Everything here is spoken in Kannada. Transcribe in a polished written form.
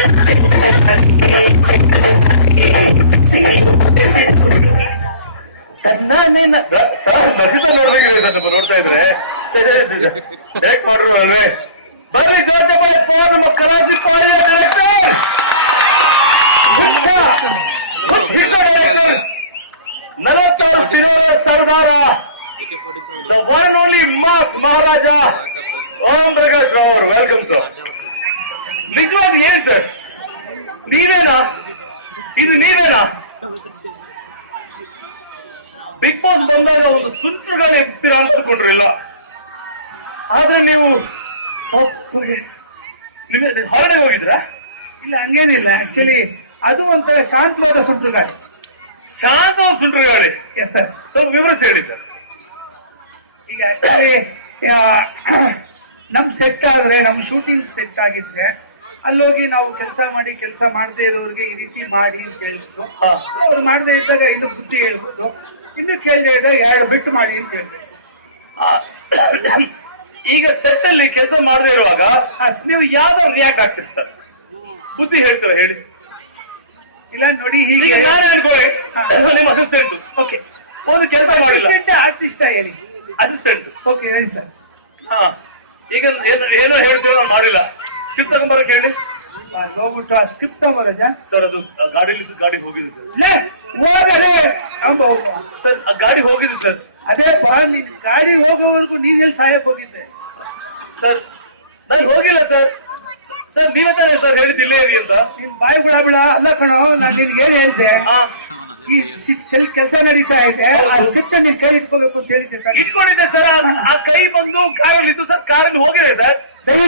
ಸರ್ ನಗಿತ ನೋಡ್ಬೇಕಿದೆ ಸರ್ ನಮ್ಮ ನೋಡ್ತಾ ಇದ್ರೆ ಹೇಗ್ ಮಾಡ್ರು ಅಲ್ವೇ ಬರ್ರಿ ಜೋಚಪ್ಪ ನಮ್ಮ ಕರಾಚಿ ಕಾಲೇಜ್ ಡೈರೆಕ್ಟರ್ ನಲವತ್ತಾರು ಸಿನಿಮಾದ Sardara the one and only mass Maharaja Om Prakash Rao ಅವರು ವೆಲ್ಕಮ್ ಸರ್. ನಿಜವಾಗಿ ಏನ್ ಸರ್ ನೀವೇನಾ ಇದು ನೀವೇನಾ ಬಿಗ್ ಬಾಸ್ ಬಂದಾಗ ಒಂದು ಸುಂಟರುಗಾಡಿ ಎಬ್ಸ್ತೀರಾ ಅಂತ ಅನ್ಕೊಂಡ್ರಿಲ್ಲ, ಆದ್ರೆ ನೀವು ಹೊರಗಡೆ ಹೋಗಿದ್ರಾ? ಇಲ್ಲ ಹಂಗೇನಿಲ್ಲ, ಆಕ್ಚುಲಿ ಅದು ಒಂಥರ ಶಾಂತವಾದ ಸುಂಟರುಗಾಡಿ. ಶಾಂತವಾದ ಸುಂಟರುಗಾಡಿ? Yes sir. ಸ್ವಲ್ಪ ವಿವರಿಸಿ ಹೇಳಿ ಸರ್. ಈಗ ಆಕ್ಚುಲಿ ನಮ್ ಸೆಟ್ ಆದ್ರೆ ನಮ್ ಶೂಟಿಂಗ್ ಸೆಟ್ ಆಗಿದ್ರೆ ಅಲ್ಲೋಗಿ ನಾವು ಕೆಲಸ ಮಾಡದೇ ಇರೋರಿಗೆ ಈ ರೀತಿ ಮಾಡಿ ಅಂತ ಹೇಳ್ಬಿಟ್ಟು ಅವ್ರು ಮಾಡದೇ ಇದ್ದಾಗ ಇನ್ನು ಬುದ್ಧಿ ಹೇಳ್ಬಿಟ್ಟು ಇನ್ನು ಕೇಳದೆ ಇದ್ದಾಗ 2 ಬಿಟ್ಟು ಮಾಡಿ ಅಂತ ಹೇಳ್ಬೇಕು. ಈಗ ಸೆಟ್ ಅಲ್ಲಿ ಕೆಲಸ ಮಾಡದೇ ಇರುವಾಗ ನೀವು ಯಾವ್ದಾದ್ರು ರಿಯಾಕ್ಟ್ ಆಗ್ತೀರಿ ಸರ್? ಬುದ್ಧಿ ಹೇಳ್ತೀರ ಹೇಳಿ. ಇಲ್ಲ ನೋಡಿ, ಹೀಗೆ ನಾನು ಹೇಳ್ಕೊಳ್ಳಿ ನಿಮ್ಮ ಅಸಿಸ್ಟೆಂಟ್ ಓಕೆ ಒಂದು ಕೆಲಸ ಮಾಡಿಲ್ಲ, ಆರ್ಟಿಸ್ಟ್ ಹೇಳಿ ಅಸಿಸ್ಟೆಂಟ್ ಓಕೆ ಹೇಳಿ ಸರ್. ಹಾ ಈಗ ಏನೋ ಹೇಳ್ತೀವಿ ನಾನು ಮಾಡಿಲ್ಲ, ಸ್ಕ್ರಿಪ್ಟ್ ತಗೊಂಡ್ಬರಕ್ ಹೇಳಿ. ಹೋಗ್ಬಿಟ್ಟು ಆ ಸ್ಕ್ರಿಪ್ಟ್ ತಗೋರಜ ಸರ್. ಅದು ಗಾಡಿ ಹೋಗಿದೆ ಸರ್. ಸರ್ ಗಾಡಿ ಹೋಗಿದೆ ಸರ್. ಅದೇ ನೀನ್ ಗಾಡಿ ಹೋಗೋವರೆಗೂ ನೀನೆಲ್ಲಿ ಸಾಯಕ್ ಹೋಗಿದ್ದೆ ಸರ್? ನಾನು ಹೋಗಿಲ್ಲ ಸರ್. ಸರ್ ನೀವೇ ತಾನೆ ಸರ್ ಹೇಳಿದ್ದಿಲ್ಲ ಇರಿ ಅಂತ. ನೀನ್ ಬಾಯ್ ಬಿಡ ಅಲ್ಲ ಕಣೋ, ನಾನ್ ನಿನ್ಗೆ ಏನ್ ಹೇಳ್ದೆ, ಈ ಕೆಲಸ ನಡೀತಾ ಇದೆ, ಆ ಸ್ಕ್ರಿಪ್ಟ್ ನೀನ್ ಕೈ ಇಟ್ಕೋಬೇಕು ಅಂತ ಹೇಳಿದ್ದೆ. ಇಟ್ಕೊಂಡಿದ್ದೆ ಸರ್. ಆ ಕೈ ಬಂದು ಕಾರಲ್ಲಿ ಇತ್ತು ಸರ್, ಕಾರಲ್ಲಿ ಹೋಗಿದೆ ಸರ್.